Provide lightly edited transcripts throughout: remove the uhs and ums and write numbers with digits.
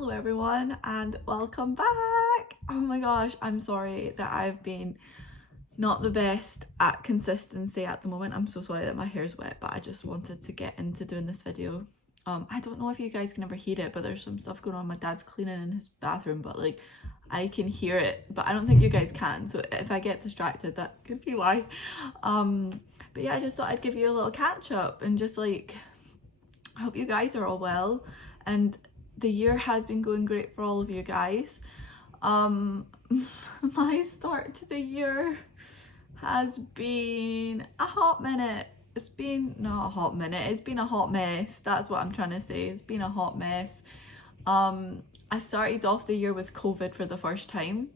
Hello everyone and welcome back. Oh my gosh, I'm sorry that I've been not the best at consistency at the moment. I'm so sorry that my hair's wet, but I just wanted to get into doing this video. I don't know if you guys can ever hear it, but there's some stuff going on. My dad's cleaning in his bathroom, but like I can hear it, but I don't think you guys can. So if I get distracted, that could be why. But yeah, I just thought I'd give you a little catch up and just like, I hope you guys are all well. And the year has been going great for all of you guys. My start to the year has been a hot minute. It's been not a hot minute, it's been a hot mess. That's what I'm trying to say. It's been a hot mess. I started off the year with COVID for the first time.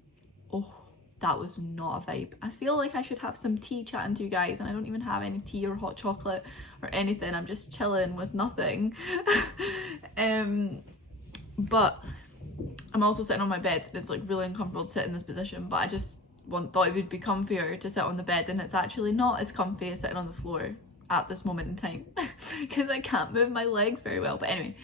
Oh, that was not a vibe. I feel like I should have some tea chatting to you guys, and I don't even have any tea or hot chocolate or anything. I'm just chilling with nothing. But I'm also sitting on my bed and it's like really uncomfortable to sit in this position, but I just thought it would be comfier to sit on the bed, and it's actually not as comfy as sitting on the floor at this moment in time because I can't move my legs very well. But anyway,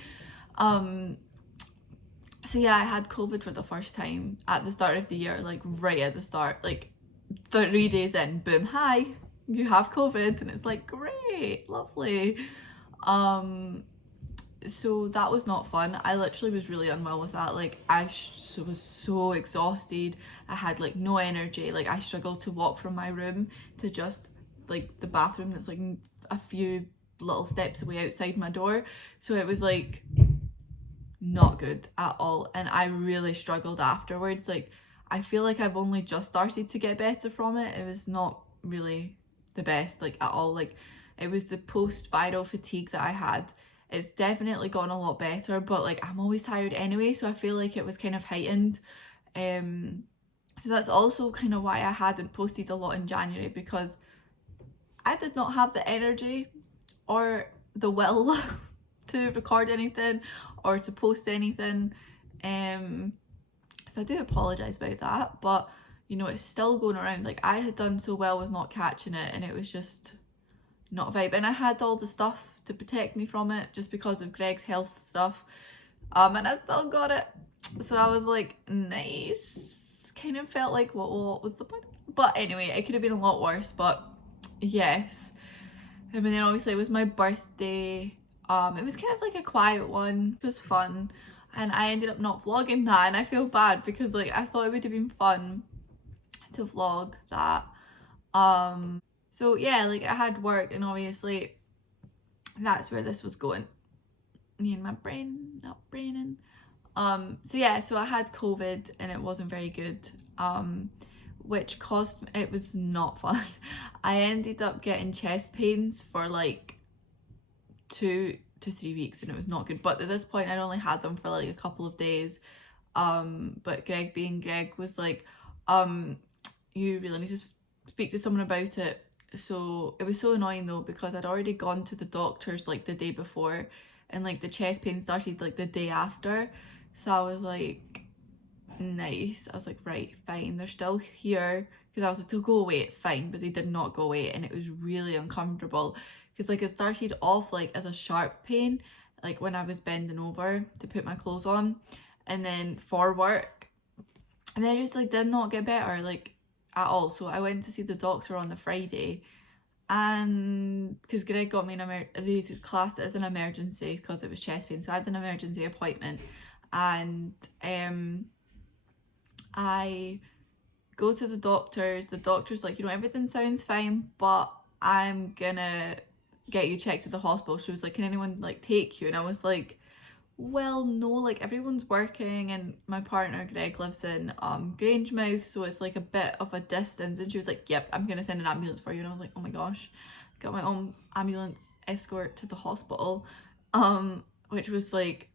so yeah, I had COVID for the first time at the start of the year, like right at the start, like 3 days in, boom, hi, you have COVID, and it's like great, lovely. So that was not fun. I literally was really unwell with that. Like I was so exhausted. I had like no energy. Like I struggled to walk from my room to just like the bathroom that's like a few little steps away outside my door. So it was like not good at all, and I really struggled afterwards. Like I feel like I've only just started to get better from it. It was not really the best like at all. Like it was the post-viral fatigue that I had. It's definitely gotten a lot better, but like I'm always tired anyway, so I feel like it was kind of heightened. So that's also kind of why I hadn't posted a lot in January, because I did not have the energy or the will to record anything or to post anything. So I do apologise about that, but you know, it's still going around. Like I had done so well with not catching it, and it was just not a vibe. And I had all the stuff to protect me from it just because of Greg's health stuff, and I still got it. So I was like, nice. Kind of felt like what was the point? But anyway, it could have been a lot worse. But yes, and then obviously it was my birthday. It was kind of like a quiet one. It was fun, and I ended up not vlogging that, and I feel bad because like I thought it would have been fun to vlog that. So yeah, like I had work, and obviously that's where this was going. Me and my brain not braining. So yeah, so I had COVID and it wasn't very good. Which caused, it was not fun. I ended up getting chest pains for like 2 to 3 weeks, and it was not good. But at this point I'd only had them for like a couple of days. But Greg being Greg was like, you really need to speak to someone about it. So it was so annoying though, because I'd already gone to the doctors like the day before, and like the chest pain started like the day after. So I was like, nice. I was like, right, fine, they're still here. Because I was like, they'll go away, it's fine. But they did not go away, and it was really uncomfortable because like it started off like as a sharp pain, like when I was bending over to put my clothes on, and then for work, and then it just like did not get better like at all. So I went to see the doctor on the Friday, and because Greg got me they classed it as an emergency because it was chest pain, so I had an emergency appointment. And I go to the doctor's like, you know, everything sounds fine, but I'm gonna get you checked to the hospital. She was like, can anyone like take you? And I was like, well, no, like everyone's working, and my partner Greg lives in Grangemouth, so it's like a bit of a distance. And she was like, yep, I'm gonna send an ambulance for you. And I was like, oh my gosh, got my own ambulance escort to the hospital, which was like,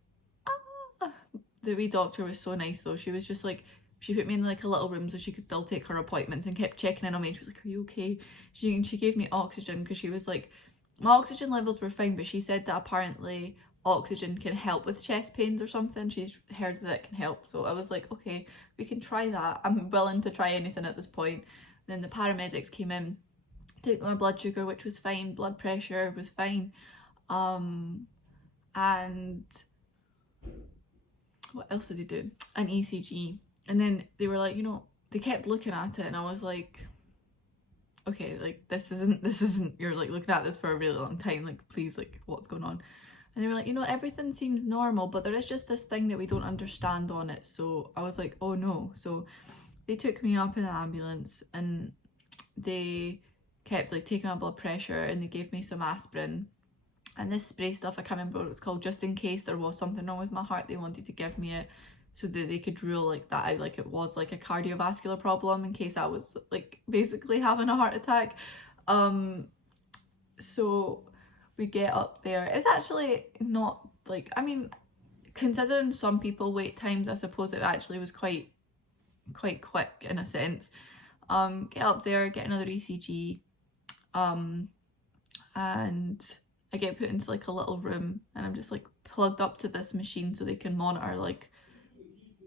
the wee doctor was so nice though. She was just like, she put me in like a little room so she could still take her appointments, and kept checking in on me. She was like, are you okay? She gave me oxygen, because she was like, my oxygen levels were fine, but she said that apparently oxygen can help with chest pains or something. She's heard that it can help. So I was like, okay, we can try that. I'm willing to try anything at this point. Then the paramedics came in, took my blood sugar, which was fine, blood pressure was fine, and what else did they do? An ECG. And then they were like, you know, they kept looking at it, and I was like, okay, like this isn't you're like looking at this for a really long time, like please, like what's going on? And they were like, you know, everything seems normal, but there is just this thing that we don't understand on it. So I was like, oh no. So they took me up in an ambulance, and they kept like taking my blood pressure, and they gave me some aspirin and this spray stuff. I can't remember what it was called, just in case there was something wrong with my heart. They wanted to give me it so that they could rule like that out, like it was like a cardiovascular problem, in case I was like basically having a heart attack. So we get up there. It's actually not like, I mean, considering some people wait times, I suppose it actually was quite quick in a sense. Get up there, get another ECG, and I get put into like a little room, and I'm just like plugged up to this machine so they can monitor like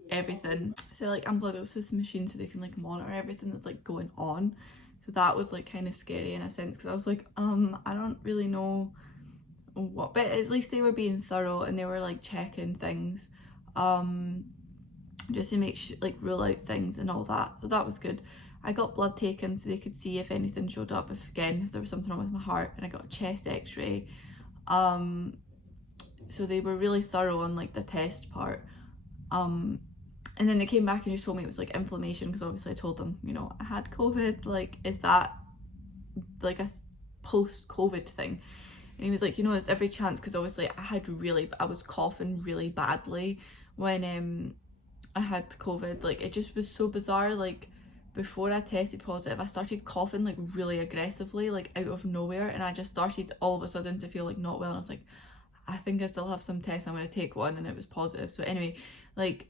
everything. So like I'm plugged up to this machine so they can like monitor everything that's like going on. So that was like kind of scary in a sense, because I was like, I don't really know what, but at least they were being thorough, and they were like checking things, just to make sure, like rule out things and all that. So that was good. I got blood taken so they could see if anything showed up, if there was something wrong with my heart, and I got a chest x-ray. So they were really thorough on like the test part. And then they came back and just told me it was like inflammation, because obviously I told them, you know, I had COVID, like is that like a post-COVID thing? And he was like, you know, there's every chance, because obviously I was coughing really badly when I had COVID. Like it just was so bizarre. Like before I tested positive, I started coughing like really aggressively, like out of nowhere, and I just started all of a sudden to feel like not well, and I was like, I think I still have some tests, I'm gonna take one, and it was positive. So anyway, like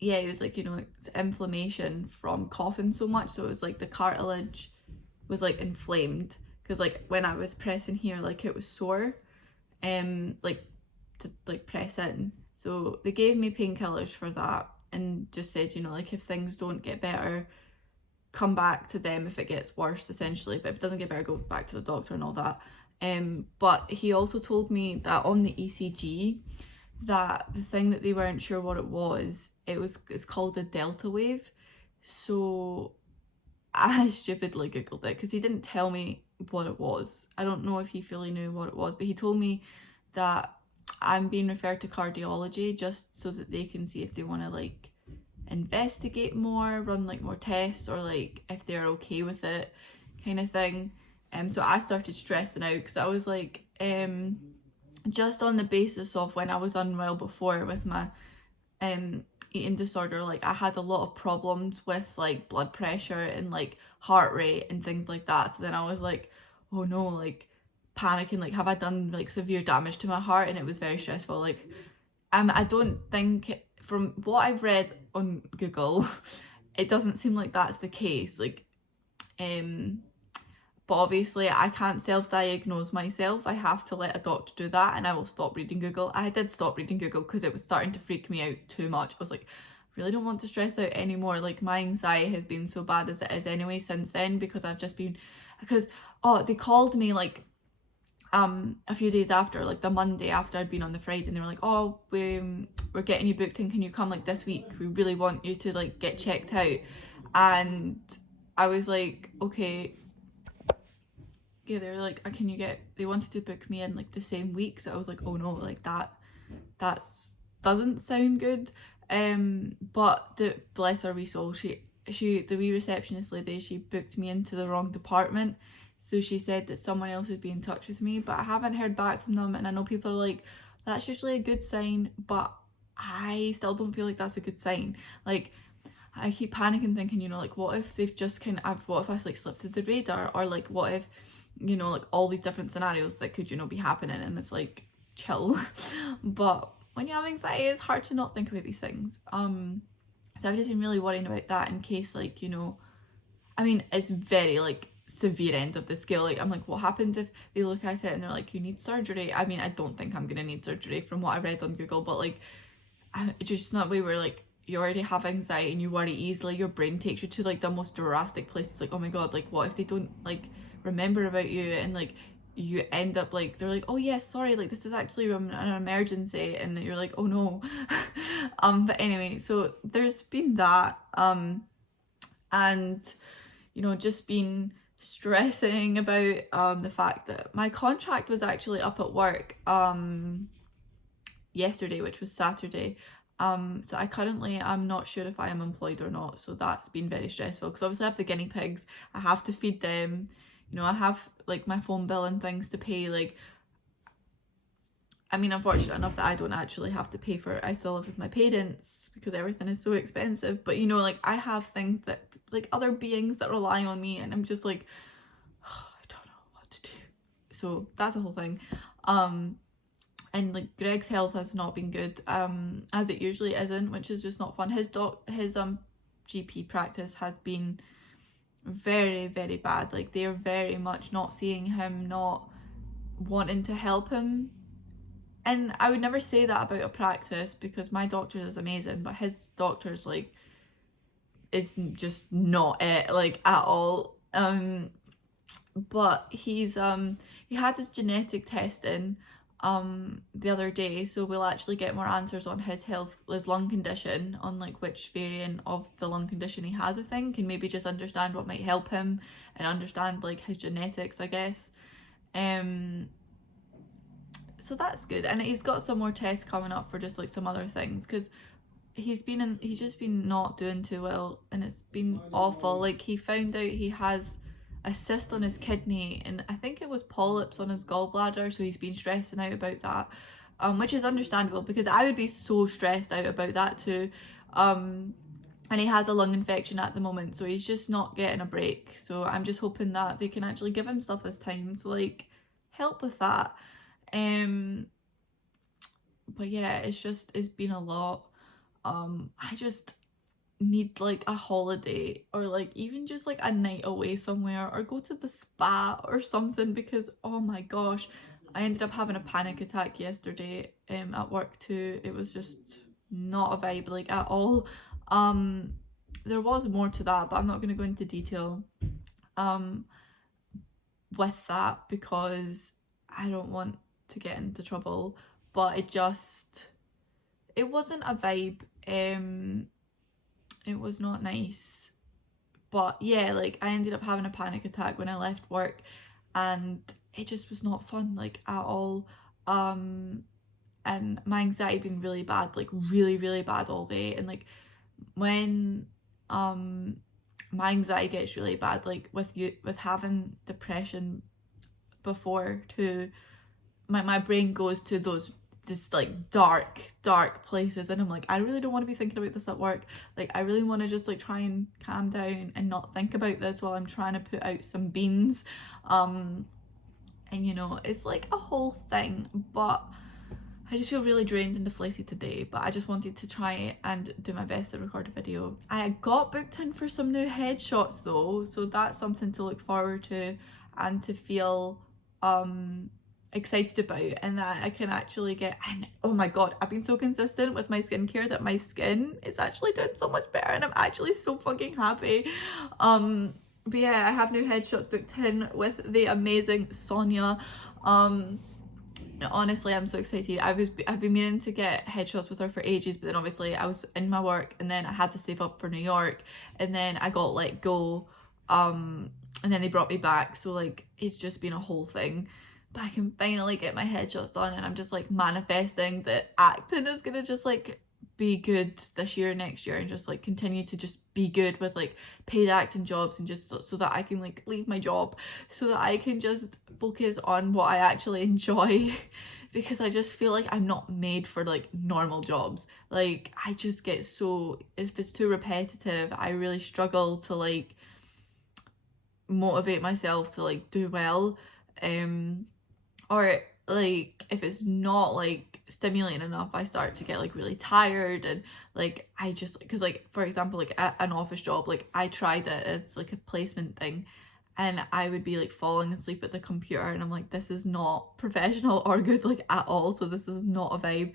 yeah, it was like, you know, it's inflammation from coughing so much. So it was like the cartilage was like inflamed, because like when I was pressing here, like it was sore, like to like press in. So they gave me painkillers for that, and just said, you know, like if things don't get better, come back to them if it gets worse, essentially. But if it doesn't get better, go back to the doctor and all that. But he also told me that on the ECG, that the thing that they weren't sure what it's called a delta wave. So I stupidly googled it, because he didn't tell me what it was. I don't know if he fully knew what it was, but he told me that I'm being referred to cardiology just so that they can see if they want to like investigate more, run like more tests, or like if they're okay with it, kind of thing. So I started stressing out, because I was like, just on the basis of when I was unwell before with my eating disorder, like I had a lot of problems with like blood pressure and like heart rate and things like that. So then I was like, oh no, like panicking, like have I done like severe damage to my heart? And it was very stressful. Like I don't think, from what I've read on Google, it doesn't seem like that's the case. Like but obviously I can't self-diagnose myself. I have to let a doctor do that, and I will stop reading Google. I did stop reading Google because it was starting to freak me out too much. I was like, I really don't want to stress out anymore. Like my anxiety has been so bad as it is anyway since then, because I've just been, because they called me like a few days after, like the Monday after I'd been on the Friday, and they were like, oh, we're getting you booked in, can you come like this week? We really want you to like get checked out. And I was like, okay. Yeah, they were like, can you they wanted to book me in like the same week. So I was like, oh no, like that doesn't sound good. But bless her wee soul, she the wee receptionist lady, she booked me into the wrong department. So she said that someone else would be in touch with me, but I haven't heard back from them. And I know people are like, that's usually a good sign, but I still don't feel like that's a good sign. Like I keep panicking, thinking, you know, like what if they've just what if I like slipped through the radar, or like what if, you know, like all these different scenarios that could, you know, be happening, and it's like chill. But when you have anxiety, it's hard to not think about these things. So I've just been really worrying about that, in case, like, you know, I mean, it's very like severe end of the scale. Like I'm like, what happens if they look at it and they're like, you need surgery? I mean, I don't think I'm gonna need surgery from what I read on Google, but like it's just not way where like you already have anxiety and you worry easily, your brain takes you to like the most drastic places. Like, oh my god, like what if they don't like remember about you, and like you end up like, they're like, oh yes, sorry, like this is actually an emergency, and you're like, oh no. But anyway, so there's been that, and you know, just been stressing about the fact that my contract was actually up at work yesterday, which was Saturday. So I'm not sure if I am employed or not, so that's been very stressful, because obviously I have the guinea pigs, I have to feed them, you know, I have like my phone bill and things to pay. Like, I mean, I'm fortunate enough that I don't actually have to pay for it. I still live with my parents because everything is so expensive, but you know, like I have things that, like other beings that rely on me, and I'm just like, oh, I don't know what to do. So that's a whole thing. And like Greg's health has not been good, as it usually isn't, which is just not fun. His GP practice has been very, very bad. Like, they're very much not seeing him, not wanting to help him. And I would never say that about a practice, because my doctor is amazing, but his doctor's like, is just not it, like, at all. But he's he had his genetic testing the other day, so we'll actually get more answers on his lung condition, on like which variant of the lung condition he has, I think, and maybe just understand what might help him and understand like his genetics, I guess. So that's good, and he's got some more tests coming up for just like some other things, because he's just been not doing too well, and it's been awful. Like, he found out he has a cyst on his kidney, and I think it was polyps on his gallbladder, so he's been stressing out about that, which is understandable, because I would be so stressed out about that too. And he has a lung infection at the moment, so he's just not getting a break. So I'm just hoping that they can actually give him stuff this time to like help with that. But yeah, it's been a lot. I just need like a holiday, or like even just like a night away somewhere, or go to the spa or something, because oh my gosh, I ended up having a panic attack yesterday at work too. It was just not a vibe, like, at all. There was more to that, but I'm not going to go into detail with that, because I don't want to get into trouble. But it wasn't a vibe. It was not nice. But yeah, like, I ended up having a panic attack when I left work, and it just was not fun, like, at all. And my anxiety been really bad, like really, really bad all day. And like, when my anxiety gets really bad, like with having depression before too, my brain goes to those just like dark places, and I'm like, I really don't want to be thinking about this at work. Like, I really want to just like try and calm down and not think about this while I'm trying to put out some beans. And you know, it's like a whole thing, but I just feel really drained and deflated today. But I just wanted to try and do my best to record a video. I got booked in for some new headshots though, so that's something to look forward to and to feel excited about, and that I can actually get. And oh my god, I've been so consistent with my skincare that my skin is actually doing so much better, and I'm actually so fucking happy. But yeah, I have new headshots booked in with the amazing Sonia. Honestly, I'm so excited. I've been meaning to get headshots with her for ages, but then obviously I was in my work, and then I had to save up for New York, and then I got let go, and then they brought me back, so like, it's just been a whole thing. But I can finally get my headshots done, and I'm just like manifesting that acting is gonna just like be good this year, next year, and just like continue to just be good with like paid acting jobs, and just so that I can like leave my job, so that I can just focus on what I actually enjoy. Because I just feel like I'm not made for like normal jobs. Like, I just get so, if it's too repetitive, I really struggle to like motivate myself to like do well. Or like, if it's not like stimulating enough, I start to get like really tired, and like, I just, because like, for example, like an office job, like I tried it, it's like a placement thing, and I would be like falling asleep at the computer, and I'm like, this is not professional or good, like, at all. So this is not a vibe.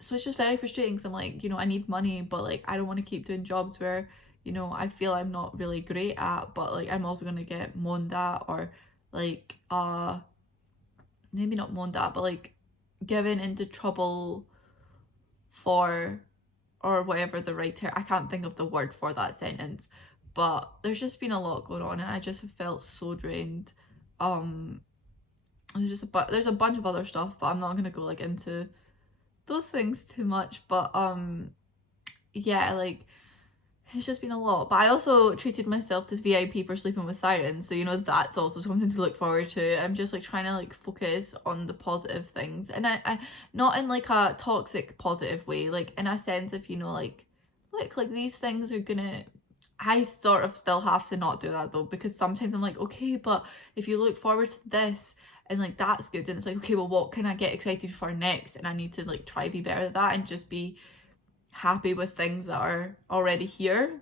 So it's just very frustrating, because I'm like, you know, I need money, but like, I don't want to keep doing jobs where, you know, I feel I'm not really great at, but like, I'm also gonna get moaned at, or like maybe not moaned at, but like given into trouble for, or whatever the right term, I can't think of the word for that sentence, but there's just been a lot going on and I just have felt so drained. There's just there's a bunch of other stuff, but I'm not gonna go like into those things too much. But yeah, like it's just been a lot. But I also treated myself as VIP for Sleeping with Sirens, so you know that's also something to look forward to. I'm just like trying to like focus on the positive things, and I not in like a toxic positive way, like in a sense of, you know, like look, like these things are gonna, I sort of still have to not do that though, because sometimes I'm like, okay, but if you look forward to this and like that's good, and it's like, okay, well what can I get excited for next? And I need to like try to be better at that and just be happy with things that are already here,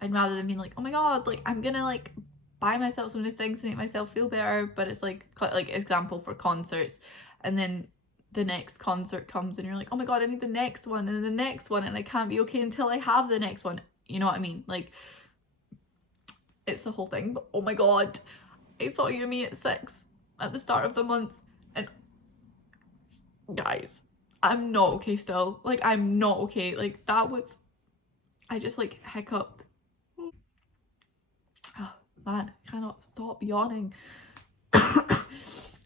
and rather than being like, oh my god, like I'm gonna like buy myself some new things to make myself feel better, but it's like example for concerts, and then the next concert comes and you're like, oh my god, I need the next one and then the next one, and I can't be okay until I have the next one. You know what I mean? Like it's the whole thing. But oh my god, I saw Yumi at 6 at the start of the month, and guys, I'm not okay still. Like I'm not okay. Like that was, I just like hiccuped. Oh man, I cannot stop yawning.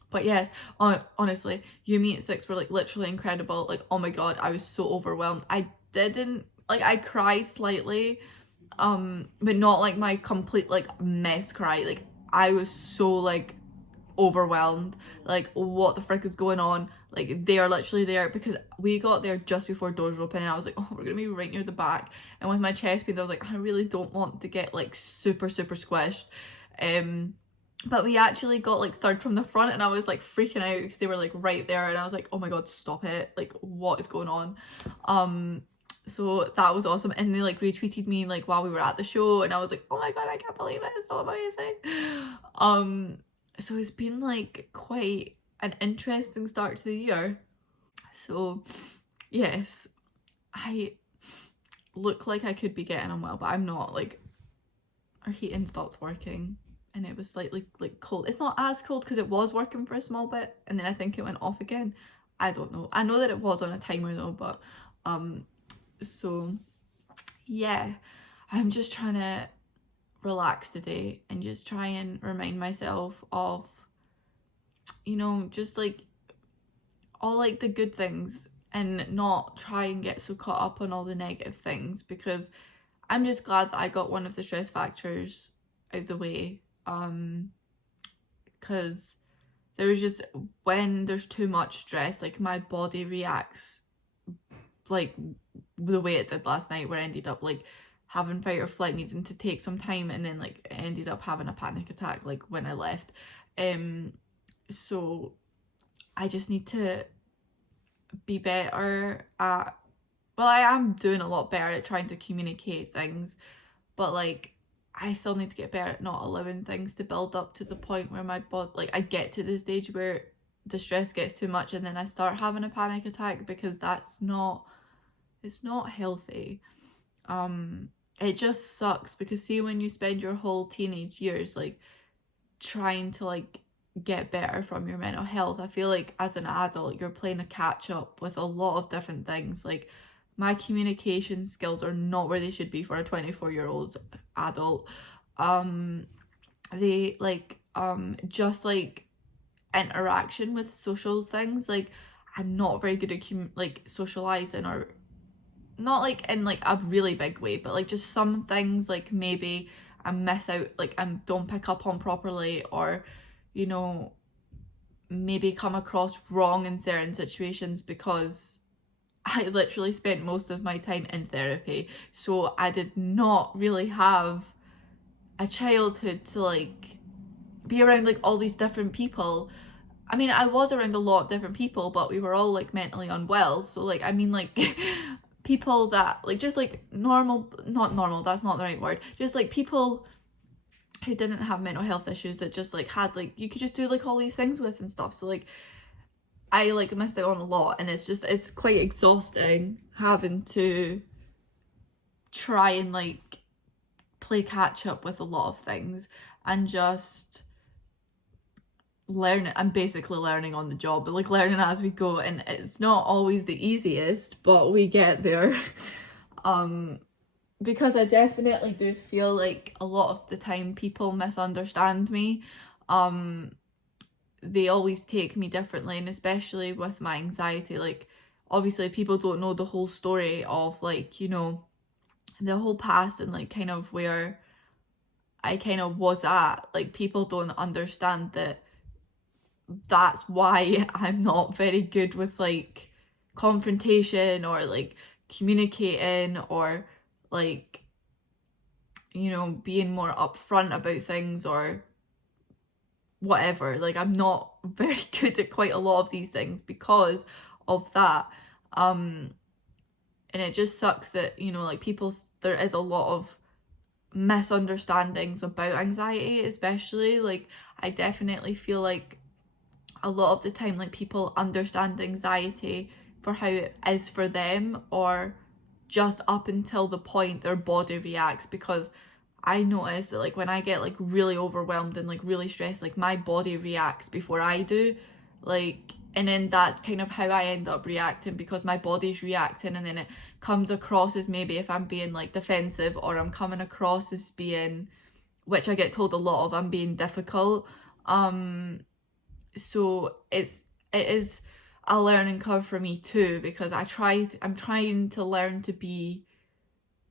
But yes, honestly, Yumi at 6 were like literally incredible. Like oh my god, I was so overwhelmed. I didn't like, I cried slightly, but not like my complete like mess cry. Like I was so like overwhelmed, like what the frick is going on. Like they are literally there, because we got there just before doors were open and I was like, oh, we're gonna be right near the back, and with my chest pain I was like, I really don't want to get like super squished. But we actually got like third from the front and I was like freaking out because they were like right there, and I was like, oh my god, stop it, like what is going on. So that was awesome, and they like retweeted me like while we were at the show, and I was like, oh my god, I can't believe it, it's so amazing. So it's been like quite an interesting start to the year. So yes, I look like I could be getting unwell, but I'm not. Like our heating stopped working and it was slightly like cold. It's not as cold because it was working for a small bit and then I think it went off again. I don't know. I know that it was on a timer though, but so yeah, I'm just trying to relax today and just try and remind myself of, you know, just like all like the good things and not try and get so caught up on all the negative things, because I'm just glad that I got one of the stress factors out of the way, because there was just, when there's too much stress, like my body reacts like the way it did last night, where I ended up like having fight or flight, needing to take some time, and then like ended up having a panic attack like when I left. So I just need to be better at, well, I am doing a lot better at trying to communicate things, but like I still need to get better at not allowing things to build up to the point where my body, like I get to the stage where the stress gets too much and then I start having a panic attack, because that's not, it's not healthy. It just sucks, because see, when you spend your whole teenage years like trying to like get better from your mental health, I feel like as an adult you're playing a catch up with a lot of different things. Like my communication skills are not where they should be for a 24-year-old adult. They like just like interaction with social things, like I'm not very good at like socializing, or not like in like a really big way, but like just some things like maybe I miss out, like I don't pick up on properly, or you know, maybe come across wrong in certain situations, because I literally spent most of my time in therapy, so I did not really have a childhood to like be around like all these different people. I mean, I was around a lot of different people, but we were all like mentally unwell. So like, I mean, like people that like just like normal, not normal, that's not the right word. Just like people who didn't have mental health issues, that just like had like, you could just do like all these things with and stuff. So like I like missed out on a lot, and it's just, it's quite exhausting having to try and like play catch up with a lot of things, and just I'm basically learning on the job, but like learning as we go, and it's not always the easiest, but we get there. Because I definitely do feel like a lot of the time people misunderstand me. They always take me differently, and especially with my anxiety, like obviously people don't know the whole story of like, you know, the whole past and like kind of where I kind of was at. Like people don't understand that that's why I'm not very good with like confrontation or like communicating or like, you know, being more upfront about things or whatever. Like I'm not very good at quite a lot of these things because of that. And it just sucks that, you know, like there is a lot of misunderstandings about anxiety, especially. Like I definitely feel like a lot of the time like people understand anxiety for how it is for them, or just up until the point their body reacts. Because I notice that like when I get like really overwhelmed and like really stressed, like my body reacts before I do, like, and then that's kind of how I end up reacting, because my body's reacting, and then it comes across as maybe if I'm being like defensive, or I'm coming across as being, which I get told a lot of, I'm being difficult. So it is a learning curve for me too, because I'm trying to learn to be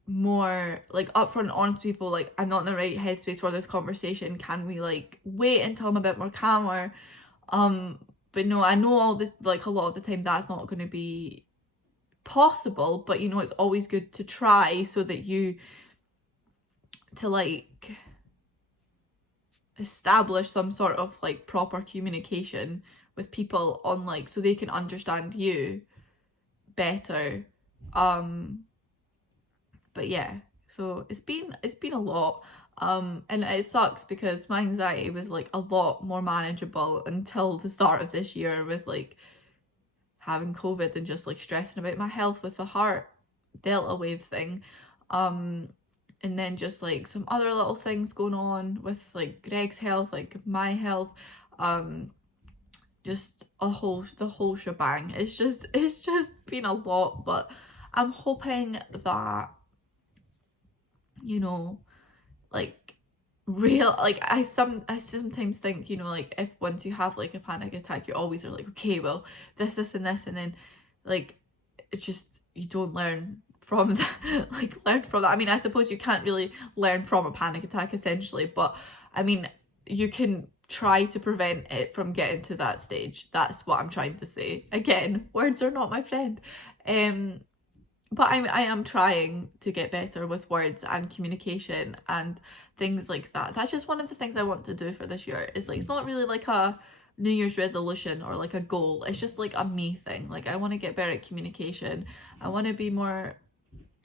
more like upfront, honest with people. Like I'm not in the right headspace for this conversation, can we like wait until I'm a bit more calmer? But no, I know all this, like a lot of the time that's not going to be possible, but you know, it's always good to try, so that you to like establish some sort of like proper communication with people on like, so they can understand you better. But yeah, so it's been a lot. And it sucks because my anxiety was like a lot more manageable until the start of this year, with like having COVID and just like stressing about my health with the heart Delta wave thing. And then just like some other little things going on with like Greg's health, like my health, just the whole shebang. It's just been a lot, but I'm hoping that, you know, like real, like I sometimes think, you know, like if once you have like a panic attack, you always are like, okay, well this and this, and then like it's just, you don't learn from that. Like learn from that. I mean, I suppose you can't really learn from a panic attack essentially, but I mean, you can try to prevent it from getting to that stage. That's what I'm trying to say. Again, words are not my friend. But I am trying to get better with words and communication and things like that. That's just one of the things I want to do for this year. Is like, it's not really like a New Year's resolution or like a goal. It's just like a me thing. Like I want to get better at communication. I want to be more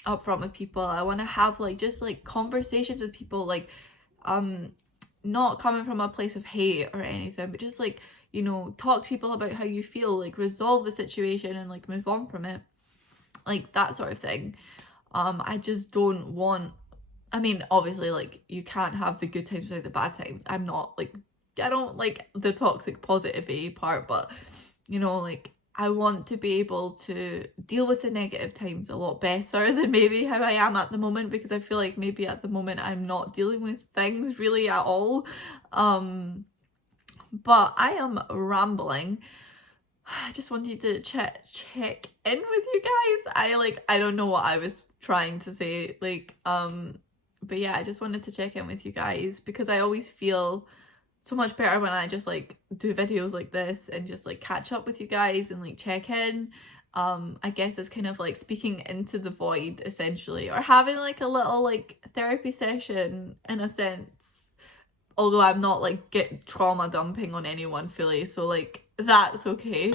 upfront with people. I want to have like just like conversations with people, like not coming from a place of hate or anything, but just like, you know, talk to people about how you feel, like resolve the situation and like move on from it, like that sort of thing. I just don't want, I mean, obviously like you can't have the good times without the bad times. I'm not like, I don't like the toxic positivity part, but you know, like I want to be able to deal with the negative times a lot better than maybe how I am at the moment, because I feel like maybe at the moment I'm not dealing with things really at all. But I am rambling. I just wanted to check in with you guys. I don't know what I was trying to say, like but yeah, I just wanted to check in with you guys, because I always feel so much better when I just like do videos like this and just like catch up with you guys and like check in. I guess it's kind of like speaking into the void essentially, or having like a little like therapy session in a sense, although I'm not like get trauma dumping on anyone fully, so like that's okay.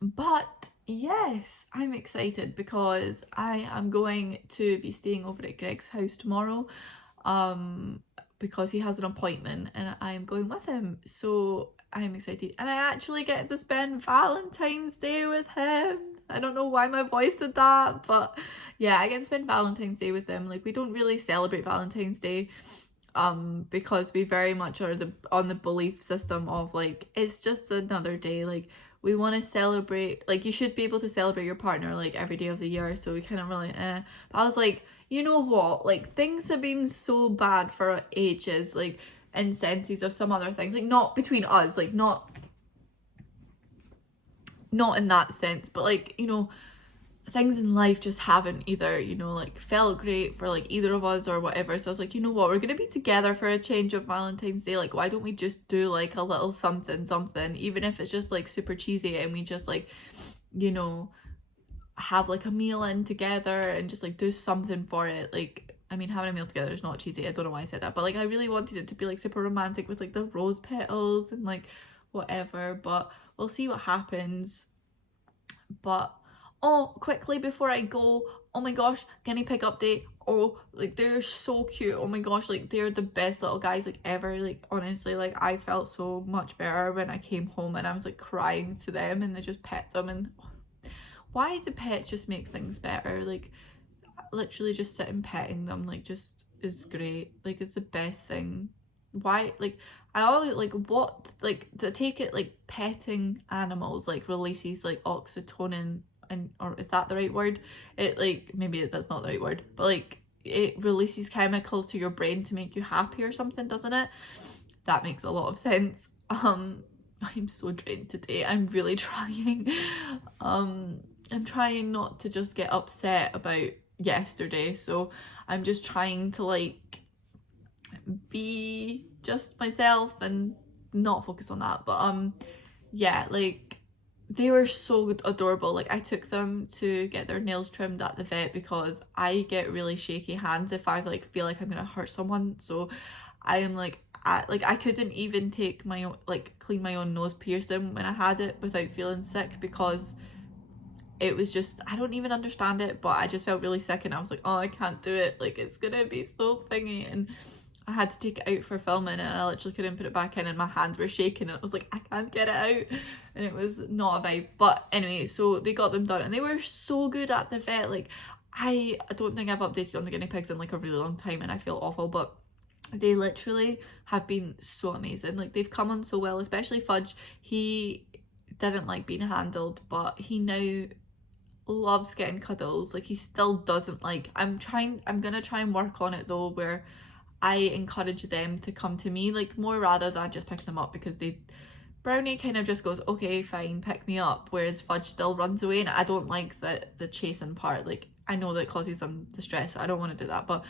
But yes, I'm excited because I am going to be staying over at Greg's house tomorrow, because he has an appointment and I'm going with him, so I'm excited. And I actually get to spend Valentine's Day with him. I don't know why my voice did that, but yeah, I get to spend Valentine's Day with him. Like we don't really celebrate Valentine's Day, because we very much are on the belief system of like, it's just another day, like we want to celebrate, like you should be able to celebrate your partner like every day of the year, so we kind of really but I was like, you know what, like things have been so bad for ages, like in senses of some other things, like not between us, like not in that sense, but like, you know, things in life just haven't either, you know, like felt great for like either of us or whatever. So I was like, you know what, we're gonna be together for a change of Valentine's Day, like why don't we just do like a little something, even if it's just like super cheesy, and we just like, you know, have like a meal in together and just like do something for it. Like, I mean, having a meal together is not cheesy, I don't know why I said that, but like I really wanted it to be like super romantic with like the rose petals and like whatever, but we'll see what happens. But oh, quickly before I go, oh my gosh, guinea pig update. Oh, like they're so cute. Oh my gosh, like they're the best little guys like ever. Like honestly, like I felt so much better when I came home and I was like crying to them and I just pet them. And why do pets just make things better? Like literally just sitting petting them like just is great. Like it's the best thing. Why, like I always like, what, like to take it, like petting animals like releases like oxytocin, and or is that the right word? It like, maybe that's not the right word, but like it releases chemicals to your brain to make you happy or something, doesn't it? That makes a lot of sense. I'm so drained today. I'm really trying. I'm trying not to just get upset about yesterday, so I'm just trying to like be just myself and not focus on that. But yeah, like they were so adorable. Like I took them to get their nails trimmed at the vet because I get really shaky hands if I like feel like I'm gonna hurt someone. So I am like, I couldn't even take my own, like clean my own nose piercing when I had it without feeling sick, because it was just, I don't even understand it, but I just felt really sick and I was like, oh, I can't do it, like it's gonna be so thingy. And I had to take it out for filming and I literally couldn't put it back in and my hands were shaking and I was like, I can't get it out, and it was not a vibe. But anyway, so they got them done and they were so good at the vet. Like I don't think I've updated on the guinea pigs in like a really long time and I feel awful, but they literally have been so amazing. Like they've come on so well, especially Fudge. He didn't like being handled, but he now loves getting cuddles. Like he still doesn't like, I'm gonna try and work on it though, where I encourage them to come to me like more rather than just picking them up, because Brownie kind of just goes, okay fine, pick me up, whereas Fudge still runs away, and I don't like the chasing part. Like I know that causes some distress, so I don't want to do that, but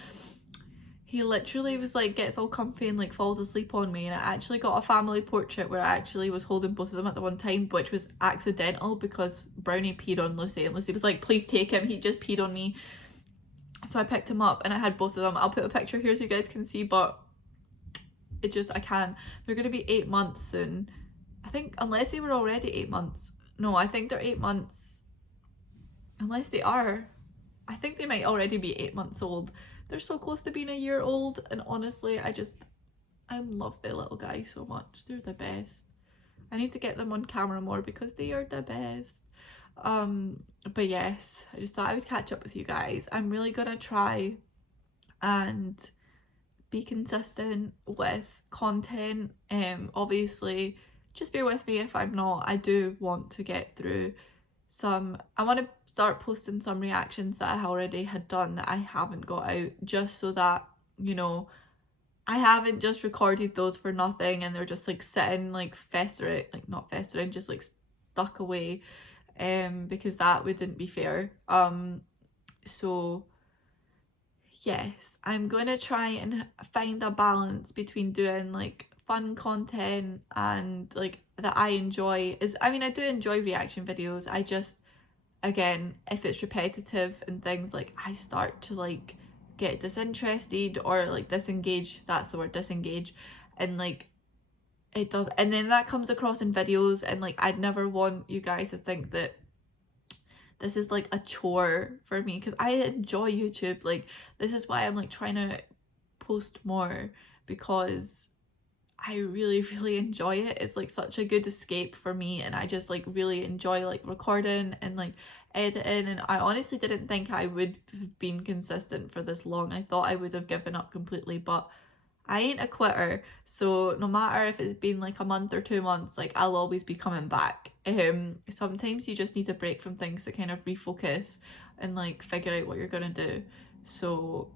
he literally was like, gets all comfy and like falls asleep on me. And I actually got a family portrait where I actually was holding both of them at the one time, which was accidental because Brownie peed on Lucy and Lucy was like, please take him, he just peed on me. So I picked him up and I had both of them. I'll put a picture here so you guys can see, but it just, I can't. They're gonna be 8 months soon, I think, unless they were already 8 months. No, I think they're 8 months, unless they are. I think they might already be 8 months old. They're so close to being a year old, and honestly, I love the little guy so much. They're the best. I need to get them on camera more because they are the best. But yes, I just thought I would catch up with you guys. I'm really gonna try and be consistent with content. Obviously, just bear with me if I'm not. I do want to get through some, I want to start posting some reactions that I already had done that I haven't got out, just so that, you know, I haven't just recorded those for nothing and they're just like sitting like festering, like not festering, just like stuck away, because that wouldn't be fair. So yes, I'm gonna try and find a balance between doing like fun content and like that I enjoy. I mean, I do enjoy reaction videos. I just, again, if it's repetitive and things, like I start to like get disinterested or like disengage, that's the word, disengage, and like it does, and then that comes across in videos, and like I'd never want you guys to think that this is like a chore for me, because I enjoy YouTube. Like this is why I'm like trying to post more, because I really enjoy it. It's like such a good escape for me, and I just like really enjoy like recording and like editing. And I honestly didn't think I would have been consistent for this long. I thought I would have given up completely, but I ain't a quitter, so no matter if it's been like a month or 2 months, like I'll always be coming back. Sometimes you just need a break from things to kind of refocus and like figure out what you're gonna do. So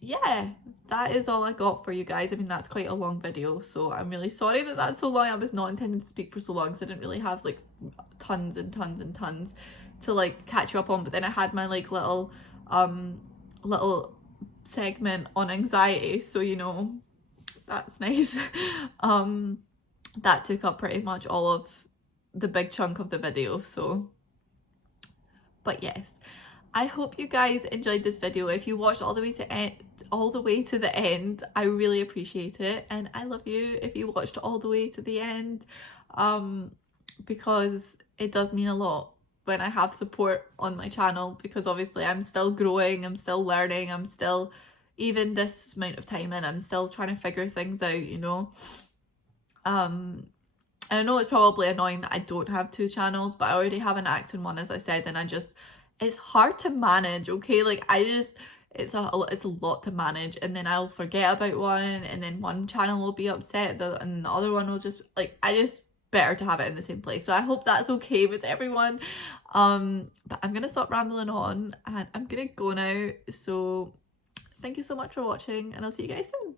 yeah, that is all I got for you guys. I mean, that's quite a long video, so I'm really sorry that that's so long. I was not intending to speak for so long because I didn't really have like tons and tons and tons to like catch you up on, but then I had my like little segment on anxiety, so you know, that's nice. That took up pretty much all of the big chunk of the video, so but yes, I hope you guys enjoyed this video. If you watched all the way to the end, I really appreciate it, and I love you if you watched all the way to the end, because it does mean a lot when I have support on my channel, because obviously I'm still growing, I'm still learning, I'm still, even this amount of time in, I'm still trying to figure things out, you know. And I know it's probably annoying that I don't have 2 channels, but I already have an acting one, as I said, and it's hard to manage, okay? Like it's a lot to manage, and then I'll forget about one, and then one channel will be upset and the other one will just like, better to have it in the same place. So I hope that's okay with everyone. But I'm gonna stop rambling on and I'm gonna go now. So thank you so much for watching, and I'll see you guys soon.